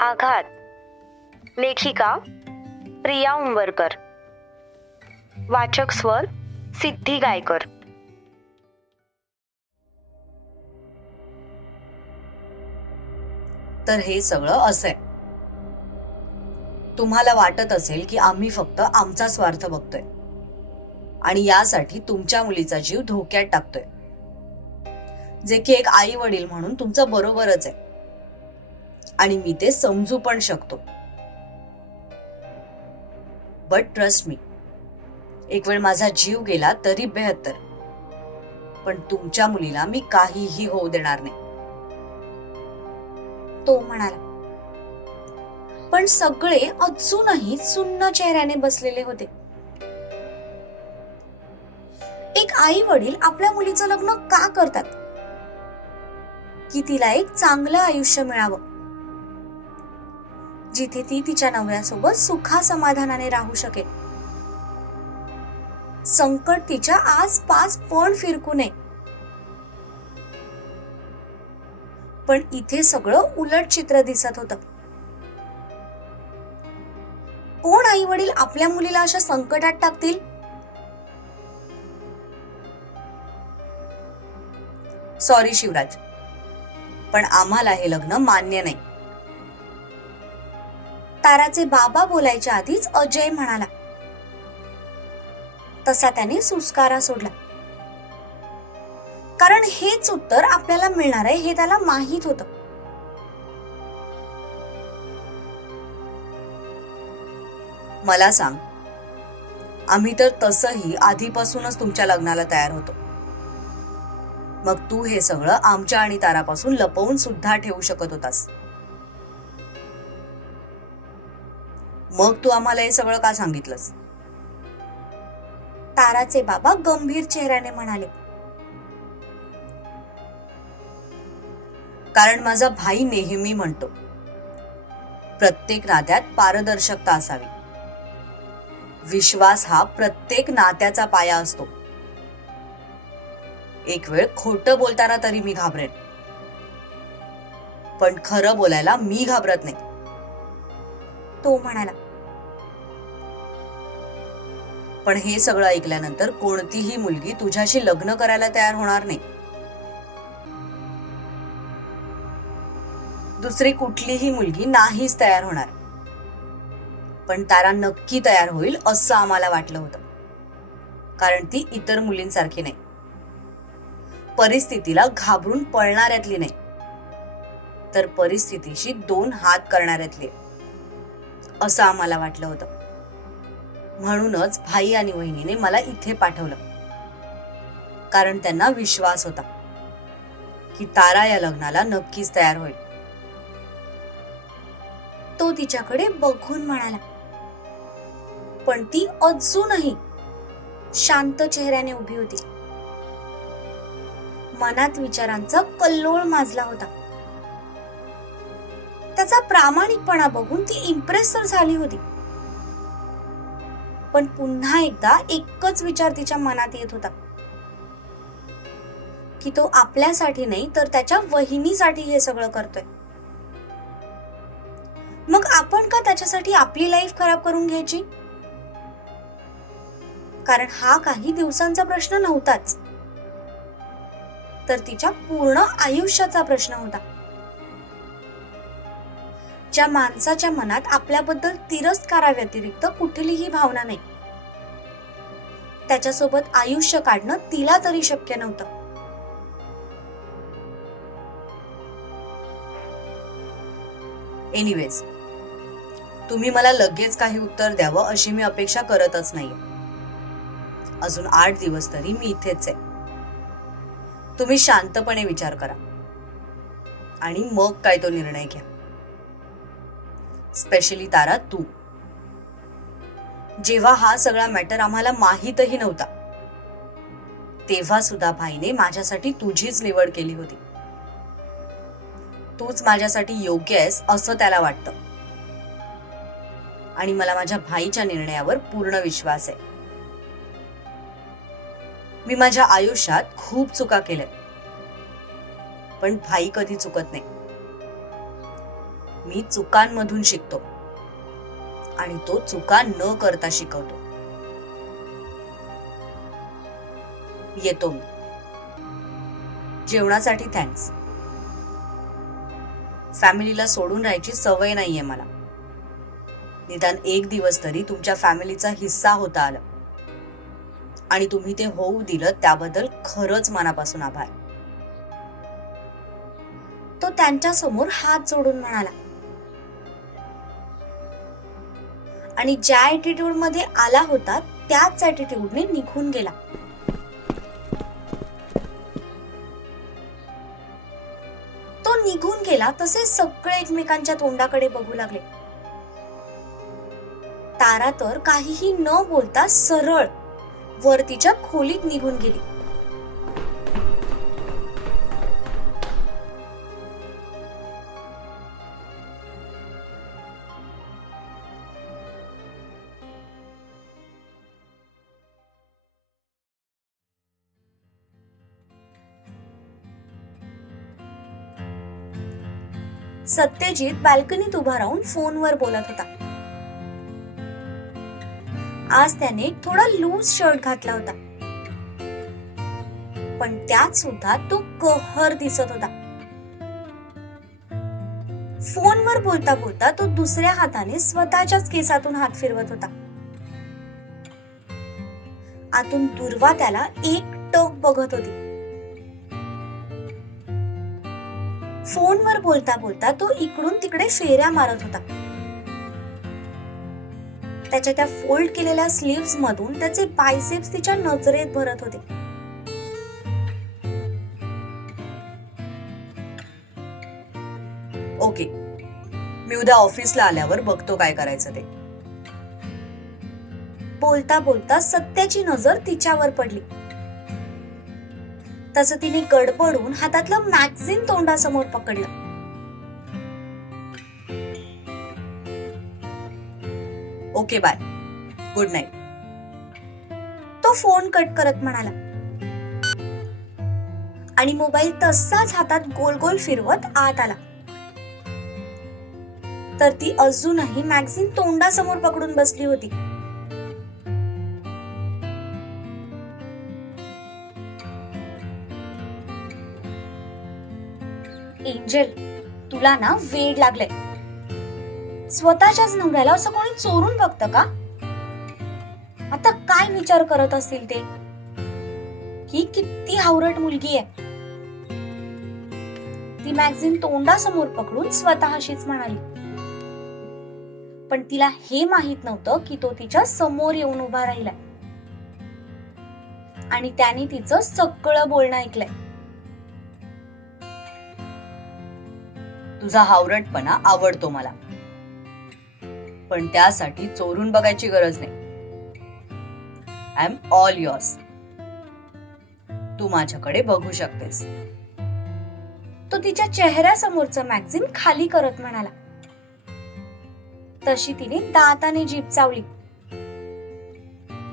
आघात. लेखिका प्रिया उंबरकर. वाचक स्वर सिद्धी गायकर. तर हे सगळं असं आहे. तुम्हाला वाटत असेल की आम्ही फक्त आमचा स्वार्थ बघतोय. आणि यासाठी तुमच्या मुलीचा जीव धोक्यात टाकतोय. जे की एक आई वडील म्हणून तुमचं बरोबरच आहे. आणि मी ते समजू पण शकतो. बट ट्रस्ट मी एक वेळ माझा जीव गेला तरी बेहत्तर. पण तुमच्या मुलीला मी काहीही होऊ देणार नाही. तो म्हणाला पण सगळे अजूनही सुन्न चेहऱ्याने बसलेले होते. एक आई वडील आपल्या मुलीचं लग्न का करतात? की तिला एक चांगलं आयुष्य मिळावं? जिथे ती तिच्या नवऱ्यासोबत सुखा समाधानाने राहू शकेल. संकट तिच्या आसपास पण फिरकू नये. पण इथे सगळं उलट चित्र दिसत होतं. कोण आई वडील आपल्या मुलीला अशा संकटात टाकतील? सॉरी शिवराज पण आम्हाला हे लग्न मान्य नाही. ताराचे बाबा बोलायच्या आधीच अजय म्हणाला. तसा त्याने सुस्कारा सोडला. कारण हेच उत्तर आपल्याला मिळणार आहे हे त्याला माहीत होतं. मला सांग आम्ही तर तसंही आधीपासूनच तुमच्या लग्नाला तयार होतो. मग तू हे सगळं आमच्या आणि तारापासून लपवून सुद्धा ठेवू शकत होतास. मग तू आम्हाला हे सगळं का सांगितलंस? ताराचे बाबा गंभीर चेहऱ्याने म्हणाले. कारण माझा भाई नेहमी म्हणतो प्रत्येक नात्यात पारदर्शकता असावी. विश्वास हा प्रत्येक नात्याचा पाया असतो. एक वेळ खोटं बोलताना तरी मी घाबरेन. पण खरं बोलायला मी घाबरत नाही. तो म्हणाला पण हे सगळं ऐकल्यानंतर कोणतीही मुलगी तुझ्याशी लग्न करायला तयार होणार नाही. दुसरी कुठलीही मुलगी नाहीच तयार होणार. पण तारा नक्की तयार होईल असं आम्हाला वाटलं होतं. कारण ती इतर मुलींसारखी नाही. परिस्थितीला घाबरून पळणाऱ्यातली नाही. तर परिस्थितीशी दोन हात करणाऱ्यातली असं आम्हाला वाटलं होतं. म्हणूनच भाई आणि वहिनीने मला इथे पाठवलं. कारण त्यांना विश्वास होता की तारा या लग्नाला नक्कीच तयार होईल. तो तिच्याकडे बघून म्हणाला पण ती अजूनही शांत चेहऱ्याने उभी होती. मनात विचारांचा कल्लोळ माजला होता. त्याचा प्रामाणिकपणा बघून ती इम्प्रेस तर झाली होती. पण पुन्हा एकदा एकच विचार तिच्या मनात येत होता. की तो आपल्यासाठी नाही तर त्याच्या वहिनीसाठी हे सगळं करतोय. मग आपण का त्याच्यासाठी आपली लाईफ खराब करून घ्यायची? कारण हा काही दिवसांचा प्रश्न नव्हताच. तर तिच्या पूर्ण आयुष्याचा प्रश्न होता. ज्या माणसाच्या मनात आपल्याबद्दल तिरस्काराव्यतिरिक्त कुठलीही भावना नाही. त्याच्यासोबत आयुष्य काढणं तिला तरी शक्य नव्हतं. एनिवेज तुम्ही मला लगेच काही उत्तर द्यावं अशी मी अपेक्षा करतच नाही अजून आठ दिवस तरी मी इथेच आहे. तुम्ही शांतपणे विचार करा. आणि मग काय तो निर्णय घ्या. स्पेशली तारा तू. जेव्हा हा सगळा मॅटर आम्हाला माहीतही नव्हता तेव्हा सुद्धा भाईने माझ्यासाठी तुझीच निवड केली होती. तूच माझ्यासाठी योग्य आहेस असं त्याला वाटतं. आणि मला माझ्या भाईच्या निर्णयावर पूर्ण विश्वास आहे. मी माझ्या आयुष्यात खूप चुका केल्या. पण भाई कधी चुकत नाही. मी चुकांमधून शिकतो. आणि तो चुका न करता शिकवतो. येतो मी. जेवणासाठी थँक्स फॅमिलीला सोडून राहायची सवय नाहीये मला. निदान एक दिवस तरी तुमच्या फॅमिलीचा हिस्सा होता आला. आणि तुम्ही ते होऊ दिलं त्याबद्दल खरंच मनापासून आभार. तो त्यांच्यासमोर हात जोडून म्हणाला आणि ज्या ॲटिट्यूडमध्ये आला होता त्याच ऍटिट्यूडने निघून गेला. तो निघून गेला तसे सगळे एकमेकांच्या तोंडाकडे बघू लागले. तारा तर काहीही न बोलता सरळ वर तिच्या खोलीत निघून गेली. सत्यजित बाल्कनीत उभा राहून फोनवर बोलत होता. आज त्याने थोडा लूज शर्ट घातला होता. पण त्यात सुद्धा तो कहर दिसत होता. फोनवर बोलता बोलता तो दुसऱ्या हाताने स्वतःच्याच केसातून हात फिरवत होता. आतून दुर्वा त्याला एक टक बघत होती. फोनवर बोलता बोलता तो इकडून तिकडे फेऱ्या मारत होता. त्याच्या त्या फोल्ड केलेल्या स्लीव्स मधून त्याचे बायसेप्स तिच्या नजरेत भरत होते. ओके. मी उद्या ऑफिसला आल्यावर बघतो काय करायचं ते. बोलता बोलता सत्याची नजर तिच्यावर पडली. तसं तिने गडबडून हातातलं मॅगझिन तोंडासमोर पकडलं. ओके बाय गुड नाईट तो फोन कट करत म्हणाला. आणि मोबाईल तसाच हातात गोल गोल फिरवत आत आला. तर ती अजूनही मॅगझिन तोंडासमोर पकडून बसली होती. एंजल तुला ना वेड लागलंय. स्वतःच्याच नवऱ्याला असं कोणी चोरून बघतं का? आता काय विचार करत असतील ते? ही किती हावरट मुलगी आहे. ती मॅगझिन तोंडासमोर पकडून स्वतःशीच म्हणाली. पण तिला हे माहीत नव्हतं की तो तिच्या समोर येऊन उभा राहिला आणि त्याने तिचं सगळं बोलणं ऐकलंय. तुझा हावरटपणा आवडतो मला. पण त्यासाठी चोरून बघायची गरज नाही. आय एम ऑल युअर्स तू माझ्याकडे बघू शकतेस. तो तिच्या चेहऱ्यासमोरचं मॅगझिन खाली करत म्हणाला. तशी तिने दाताने जीभ चावली.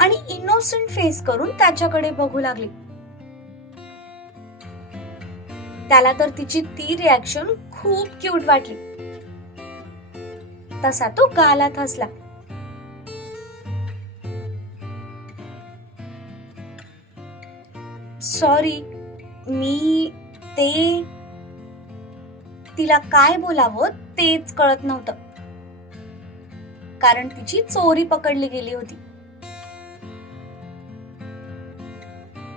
आणि इनोसंट फेस करून त्याच्याकडे बघू लागली. त्याला तर तिची ती रिॲक्शन खूप क्यूट वाटली. तसा तो गालात हसला. सॉरी मी ते तिला काय बोलावं तेच कळत नव्हतं. कारण तिची चोरी पकडली गेली होती.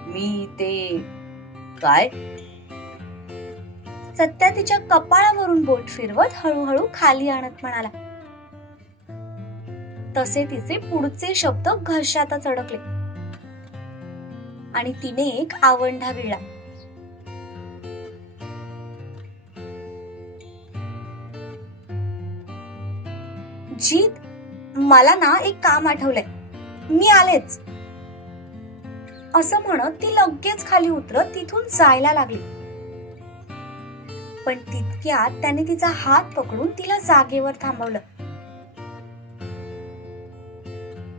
मी ते काय? सत्या तिच्या कपाळावरून बोट फिरवत हळूहळू खाली आणत म्हणाला. तसे तिचे पुढचे शब्द घशातच अडकले. आणि तिने एक आवंढा गिळला. जीत मला ना एक काम आठवलंय. मी आलेच. असं म्हणत ती लगेच खाली उतरत तिथून जायला लागली. पण तितक्यात त्याने तिचा हात पकडून तिला जागेवर थांबवलं.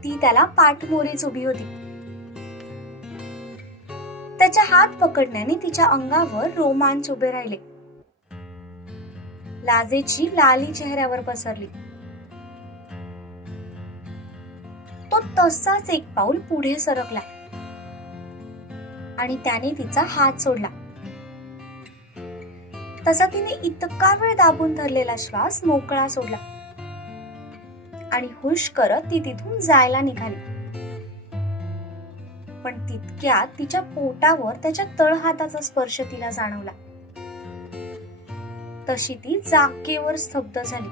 ती त्याला पाठमोरीच उभी होती. त्याच्या हात पकडण्याने तिच्या अंगावर रोमांच उभे राहिले. लाजेची लाली चेहऱ्यावर पसरली. तो तसाच एक पाऊल पुढे सरकला. आणि त्याने तिचा हात सोडला. तसा तिने इतका वेळ दाबून धरलेला श्वास मोकळा सोडला. आणि हुश करत ती तिथून जायला निघाली. पण तितक्यात तिच्या पोटावर त्याच्या तळहाताचा स्पर्श तिला जाणवला. तशी ती जागेवर स्तब्ध झाली.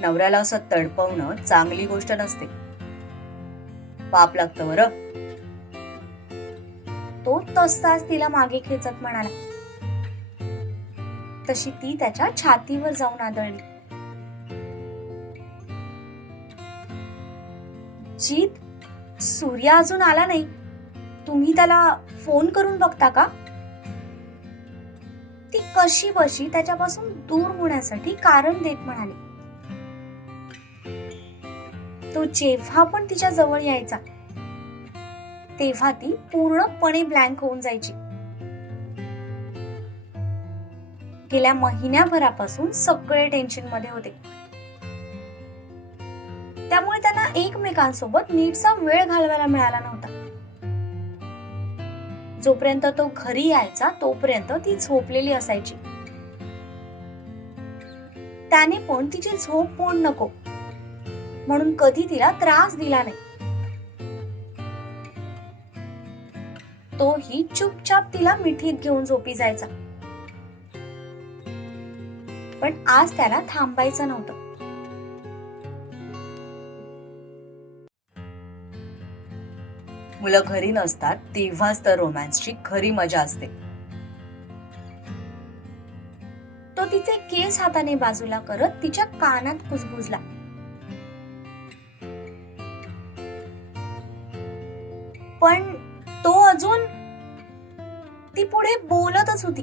नवऱ्याला असं तडपवणं चांगली गोष्ट नसते. पाप लागतं बरं. तो तसाच तिला मागे खेचत म्हणाला. तशी ती त्याच्या छातीवर जाऊन आदळली. जीत सूर्य अजून आला नाही. तुम्ही त्याला फोन करून बघता का? ती कशी बशी त्याच्यापासून दूर होण्यासाठी कारण देत म्हणाली. तो जेव्हा पण तिच्या जवळ यायचा तेव्हा ती पूर्णपणे ब्लँक होऊन जायची. गेल्या महिन्याभरापासून सगळे टेन्शनमध्ये होते. त्यामुळे त्यांना एकमेकांसोबत नीटचा वेळ घालवायला मिळाला नव्हता. जोपर्यंत तो घरी यायचा तोपर्यंत ती झोपलेली असायची. त्याने पण तिची झोप मोड नको. म्हणून कधी तिला त्रास दिला नाही. तोही चुपचाप तिला मिठीत घेऊन झोपी जायचा. पण आज त्याला थांबायचं नव्हतं. मुलं घरी नसतात तेव्हाच तर रोमॅन्सची खरी मजा असते. तो तिचे केस हाताने बाजूला करत तिच्या कानात कुजबुजला. पुढे बोलतच होती.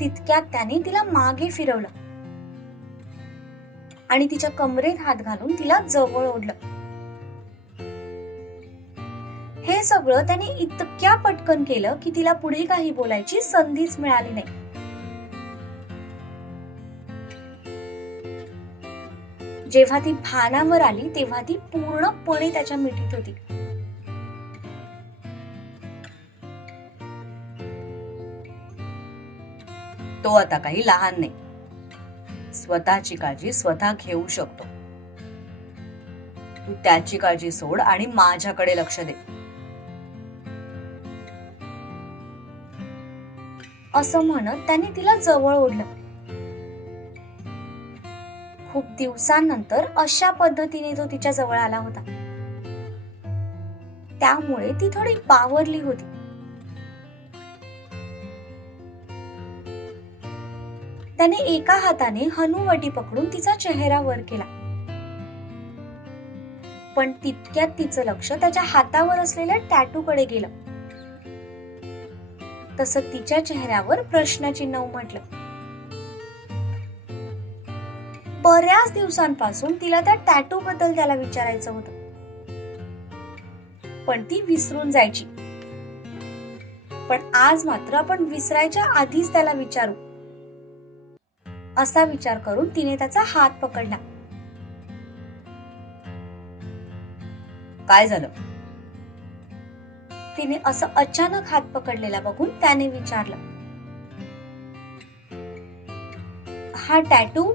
तितक्यात त्याने तिला मागे फिरवलं. आणि तिच्या कमरेत हात घालून तिला जवळ ओढलं. हे सगळं त्याने इतक्या पटकन केलं की तिला पुढे काही बोलायची संधीच मिळाली नाही. जेव्हा ती भानावर आली तेव्हा ती पूर्णपणे त्याच्या मिठीत होती. तो आता काही लहान नाही. स्वतःची काळजी स्वतः घेऊ शकतो. तू त्याची काळजी सोड आणि माझ्याकडे लक्ष दे. असं म्हणत त्याने तिला जवळ ओढलं. खूप दिवसांनंतर अशा पद्धतीने तो तिच्या जवळ आला होता. त्यामुळे ती थोडी पावरली होती. त्याने एका हाताने हनुवटी पकडून तिचा चेहरा वर केला. पण तितक्यात तिचं लक्ष त्याच्या हातावर असलेल्या टॅटूकडे गेलं. तसं तिच्या चेहऱ्यावर प्रश्नचिन्ह उमटलं बऱ्याच दिवसांपासून तिला त्या टॅटू बद्दल त्याला विचारायचं होतं. पण ती विसरून जायची. पण आज मात्र आपण विसरायच्या आधीच त्याला विचारू. असा विचार करून तिने त्याचा हात पकडला. काय झालं? तिने असं अचानक हात पकडलेला बघून त्याने विचारलं. हा टॅटू?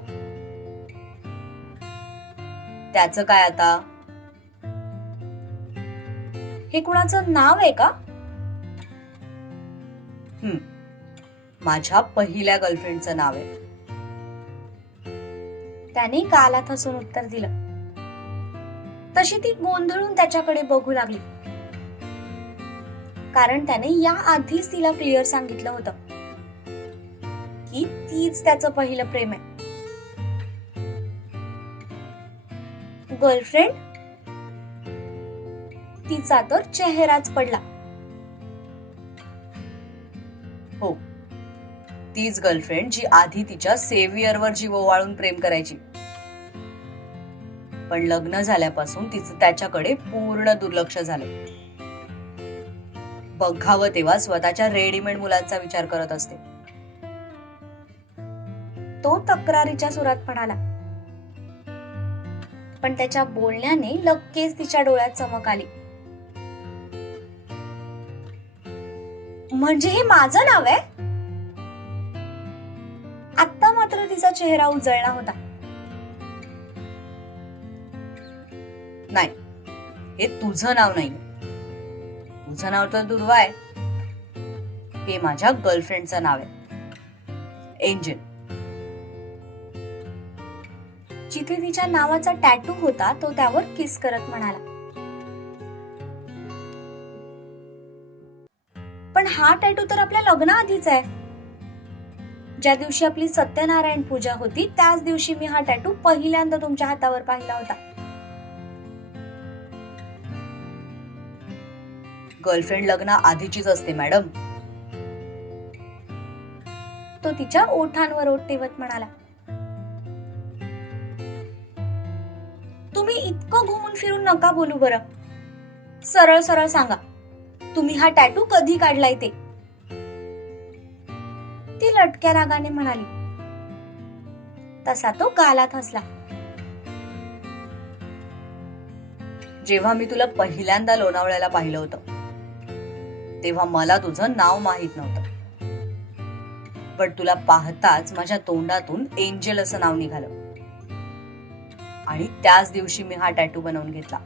त्याचं काय आता? हे कुणाचं नाव आहे का? हम्म. माझ्या पहिल्या गर्लफ्रेंडचं नाव आहे. त्याने कालात हसून उत्तर दिलं. तशी ती गोंधळून त्याच्याकडे बघू लागली. कारण त्याने या आधीच तिला क्लिअर सांगितलं होतं. की तीच त्याचं पहिलं प्रेम आहे. गर्लफ्रेंड तिचा तर चेहराच पडला. हो. तीच गर्लफ्रेंड जी आधी तिच्या सेव्हियरवर जीव ओवाळून प्रेम करायची. पण लग्न झाल्यापासून तिचं त्याच्याकडे पूर्ण दुर्लक्ष झालं. बघावं तेव्हा स्वतःच्या रेडीमेड मुलांचा विचार करत असते. तो तक्रारीच्या सुरात म्हणाला पण त्याच्या बोलण्याने लगेच तिच्या डोळ्यात चमक आली. म्हणजे हे माझं नाव आहे? आता मात्र तिचा चेहरा उजळला होता. हे तुझं नाव नाही. तुझं नाव तर दुर्वा आहे. हे माझ्या गर्लफ्रेंडचं नाव आहे. एंजल जिथे तिच्या नावाचा टॅटू होता तो त्यावर किस करत म्हणाला. पण हा टॅटू तर आपल्या लग्नाआधीच आहे. ज्या दिवशी आपली सत्यनारायण पूजा होती त्याच दिवशी मी हा टॅटू पहिल्यांदा तुमच्या हातावर पाहिला होता. गर्लफ्रेंड लग्न आधीचीच असते मॅडम. तो तिच्या ओठांवर ओठ ठेवत म्हणाला तुम्ही इतकं घुमून फिरून नका बोलू बरं. सरळ सरळ सांगा तुम्ही हा टॅटू कधी काढलाय ते? ती लटक्या रागाने म्हणाली. तसा तो गालात हसला. जेव्हा मी तुला पहिल्यांदा लोणावळ्याला पाहिलं होतं तेव्हा मला तुझं नाव माहीत नव्हतं. पण तुला पाहताच माझ्या तोंडातून एंजल असं नाव निघालं. आणि त्याच दिवशी मी हा टॅटू बनवून घेतला.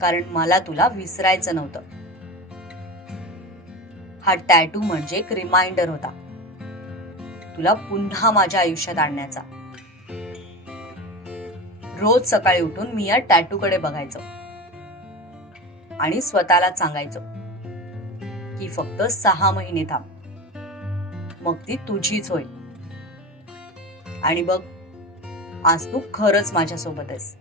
कारण मला तुला विसरायचं नव्हतं. हा टॅटू म्हणजे एक रिमाइंडर होता. तुला पुन्हा माझ्या आयुष्यात आणण्याचा. रोज सकाळी उठून मी या टॅटूकडे बघायचो. आणि स्वतःला सांगायचो की फक्त सहा महिने थांब. मग ती तुझीच होईल. आणि बघ आज तू खरंच माझ्यासोबत आहेस.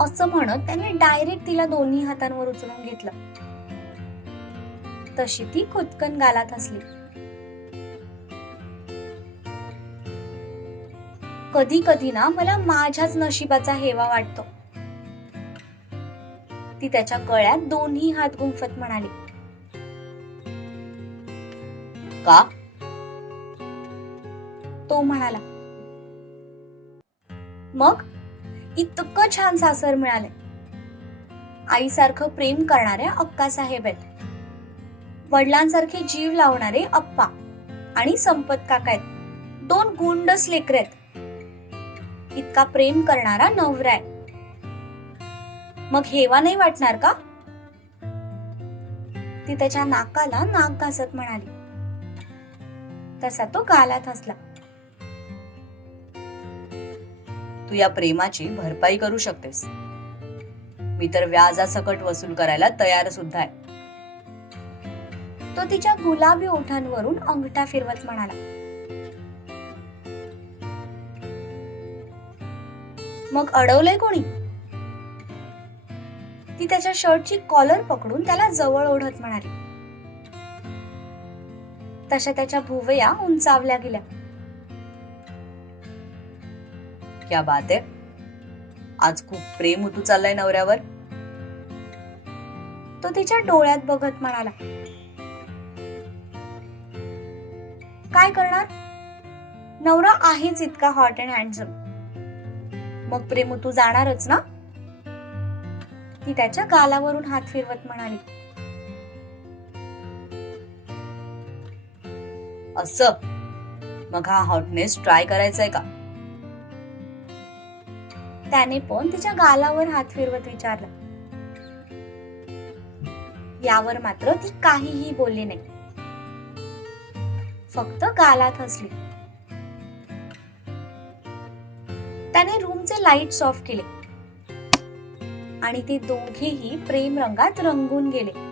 असं म्हणत त्याने डायरेक्ट तिला दोन्ही हातांवर उचलून घेतलं. तशी ती खुदकन गालात हसली. कधी कधी ना मला माझ्याच नशिबाचा हेवा वाटतो. ती त्याच्या गळ्यात दोन्ही हात गुंफत म्हणाली. का? तो म्हणाला. मग? इतकं छान सासर मिळाले आईसारखं प्रेम करणाऱ्या अक्का साहेब आहेत वडिलांसारखे जीव लावणारे अप्पा आणि संपत काका आहेत दोन गुंडस लेकर आहेत. इतका प्रेम करणारा नवरा आहे. मग हेवा नाही वाटणार का? ती त्याच्या नाकाला नाक घासत म्हणाली. तसा तो गालात हसला. तू या प्रेमाची भरपाई करू शकतेस. मी तर व्याजासकट वसूल करायला तयार सुद्धा आहे. तो तिच्या गुलाबी ओठांवरून अंगठा फिरवत म्हणाला. मग अडवलंय कोणी? ती त्याच्या शर्टची कॉलर पकडून त्याला जवळ ओढत म्हणाली. तशा त्याच्या भुवया उंचावल्या गेल्या. क्या बात आहे आज खूप प्रेम उतू चाललाय नवऱ्यावर. तो तिच्या डोळ्यात बघत म्हणाला. काय करणार? नवरा आहेच इतका हॉट अँड हँडसम मग प्रेम तू जाणारच ना? ती त्याच्या गालावरून हात फिरवत म्हणाली. अस? मग हा हॉटनेस ट्राय करायचाय का? त्याने पण तिच्या गालावर हात फिरवत विचारलं. यावर मात्र ती काहीही बोलली नाही. फक्त गालात हसली. त्याने रूमचे लाईट्स ऑफ केले. आणि ते दोघेही प्रेम रंगात रंगून गेले.